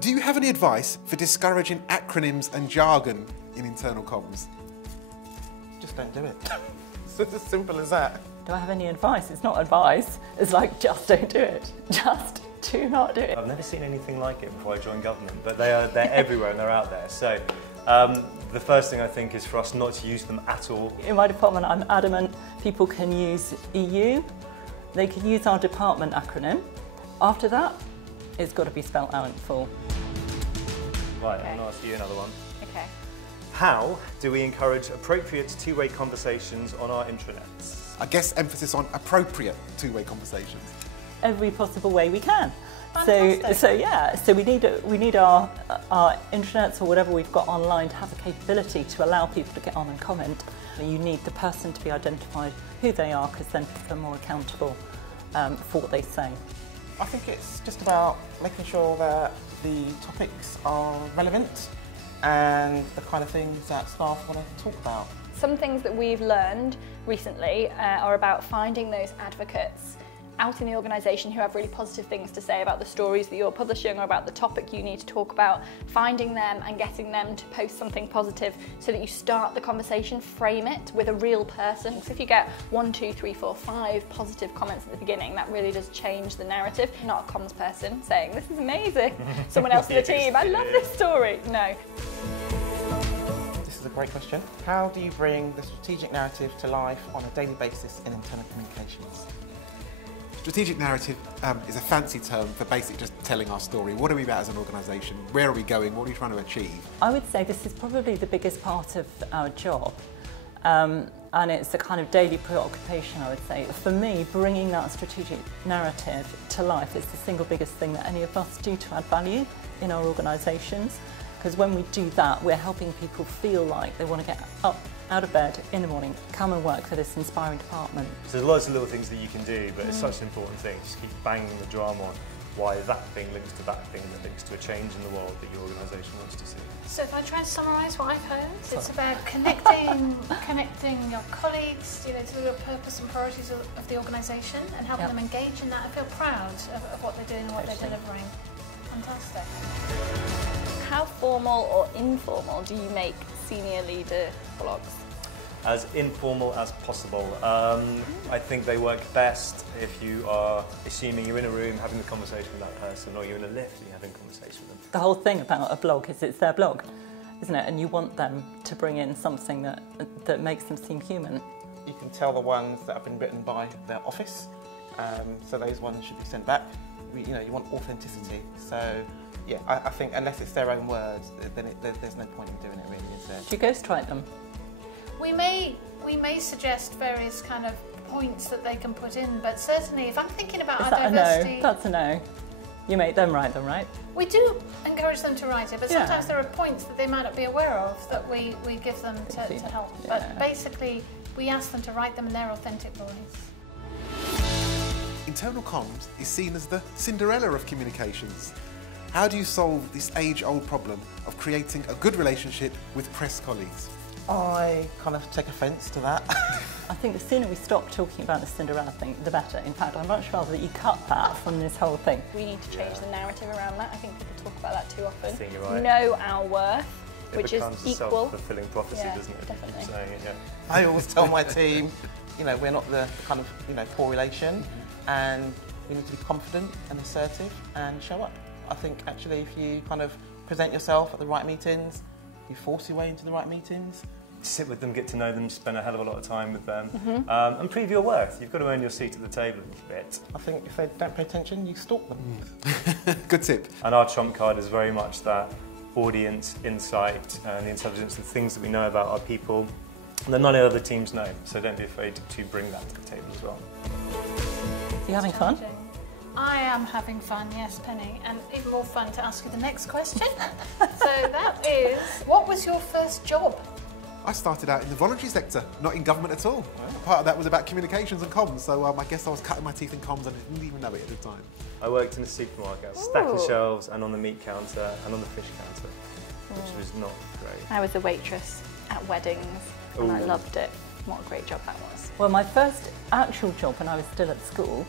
Do you have any advice for discouraging acronyms and jargon in internal comms? Just don't do it. It's as simple as that. Do I have any advice? It's not advice. It's like, just don't do it. Just do not do it. I've never seen anything like it before I joined government, but they're everywhere and they're out there. So the first thing I think is for us not to use them at all. In my department, I'm adamant people can use EU. They can use our department acronym. After that, it's got to be spelled out in full. Right, Okay. I'm going to ask you another one. Okay. How do we encourage appropriate two-way conversations on our intranets? I guess emphasis on appropriate two-way conversations. Every possible way we can. Fantastic. So we need our intranets or whatever we've got online to have the capability to allow people to get on and comment. You need the person to be identified who they are, because then people are more accountable for what they say. I think it's just about making sure that the topics are relevant and the kind of things that staff want to talk about. Some things that we've learned recently are about finding those advocates out in the organisation who have really positive things to say about the stories that you're publishing or about the topic you need to talk about, finding them and getting them to post something positive so that you start the conversation, frame it with a real person. So if you get 1, 2, 3, 4, 5 positive comments at the beginning, that really does change the narrative. Not a comms person saying, this is amazing, someone else in the team, I love this story. No. This is a great question. How do you bring the strategic narrative to life on a daily basis in internal communications? Strategic narrative is a fancy term for basically just telling our story. What are we about as an organisation? Where are we going? What are we trying to achieve? I would say this is probably the biggest part of our job, and it's a kind of daily preoccupation, I would say. For me, bringing that strategic narrative to life is the single biggest thing that any of us do to add value in our organisations, because when we do that, we're helping people feel like they want to get up out of bed in the morning, come and work for this inspiring department. So there's lots of little things that you can do, but it's such an important thing. Just keep banging the drum on why that thing links to that thing that links to a change in the world that your organisation wants to see. So if I try to summarise what I've heard, it's about connecting your colleagues, to the purpose and priorities of the organisation and helping them engage in that and feel proud of what they're doing and what they're delivering. Fantastic. How formal or informal do you make senior leader blogs? As informal as possible. I think they work best if you are assuming you're in a room having a conversation with that person, or you're in a lift and you're having a conversation with them. The whole thing about a blog is it's their blog, isn't it? And you want them to bring in something that makes them seem human. You can tell the ones that have been written by their office, so those ones should be sent back. You want authenticity. So yeah, I think unless it's their own words, then there's no point in doing it, really, is there? Do you ghostwrite them? We may suggest various kind of points that they can put in, but certainly if I'm thinking about Is our that diversity... a no? That's a no. You make them write them, right? We do encourage them to write it, but Yeah. sometimes there are points that they might not be aware of that we give them to help. Yeah. But basically, we ask them to write them in their authentic voice. Internal comms is seen as the Cinderella of communications. How do you solve this age-old problem of creating a good relationship with press colleagues? I kind of take offence to that. I think the sooner we stop talking about the Cinderella thing, the better. In fact, I'd much rather that you cut that from this whole thing. We need to change the narrative around that. I think people talk about that too often. I think you're right. Know our worth, which is becomes a equal. self-fulfilling prophecy, Yeah, doesn't it? definitely. Saying it, yeah. I always tell my team, we're not the kind of, poor relation, and we need to be confident and assertive and show up. I think actually if you kind of present yourself at the right meetings, you force your way into the right meetings. Sit with them, get to know them, spend a hell of a lot of time with them, and prove your worth. You've got to earn your seat at the table a little bit. I think if they don't pay attention, you stalk them. Good tip. And our trump card is very much that audience insight and the intelligence, the things that we know about our people that none of the other teams know. So don't be afraid to bring that to the table as well. You having fun? I am having fun, yes, Penny, and even more fun to ask you the next question. So that is, what was your first job? I started out in the voluntary sector, not in government at all. Part of that was about communications and comms, so I guess I was cutting my teeth in comms and I didn't even know it at the time. I worked in a supermarket, stacking shelves and on the meat counter and on the fish counter, which was not great. I was a waitress at weddings and I loved it. What a great job that was. Well, my first actual job when I was still at school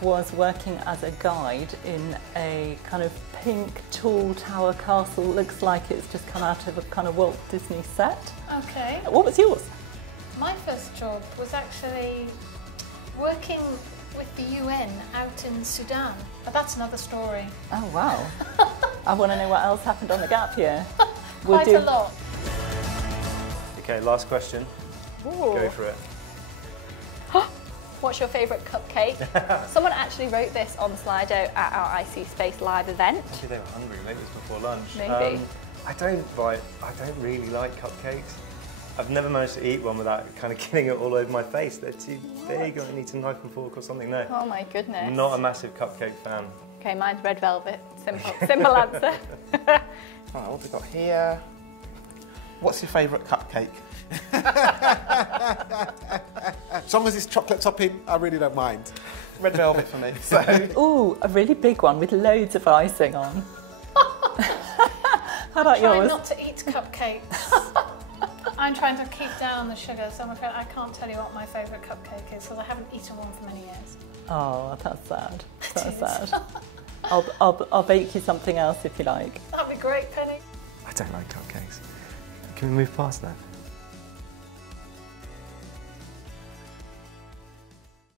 was working as a guide in a kind of pink tall tower castle. Looks like it's just come out of a kind of Walt Disney set. Okay. What was yours? My first job was actually working with the UN out in Sudan, but that's another story. Oh wow. I want to know what else happened on the gap year. Quite a lot. Okay, last question. Ooh. Go for it. What's your favourite cupcake? Someone actually wrote this on Slido at our IC Space live event. Maybe they were hungry. Maybe it was before lunch. Maybe. I don't really like cupcakes. I've never managed to eat one without kind of getting it all over my face. They're too big. I need a knife and fork or something. No. Oh my goodness. Not a massive cupcake fan. Okay, mine's red velvet. Simple answer. Right, what have we got here? What's your favourite cupcake? As long as it's chocolate topping, I really don't mind. Red velvet for me. So. Ooh, a really big one with loads of icing on. How about Trying yours? not to eat cupcakes. I'm trying to keep down the sugar, so I'm afraid I can't tell you what my favourite cupcake is because I haven't eaten one for many years. Oh, that's sad. That's sad. I'll bake you something else if you like. That'd be great, Penny. I don't like cupcakes. Can we move past that?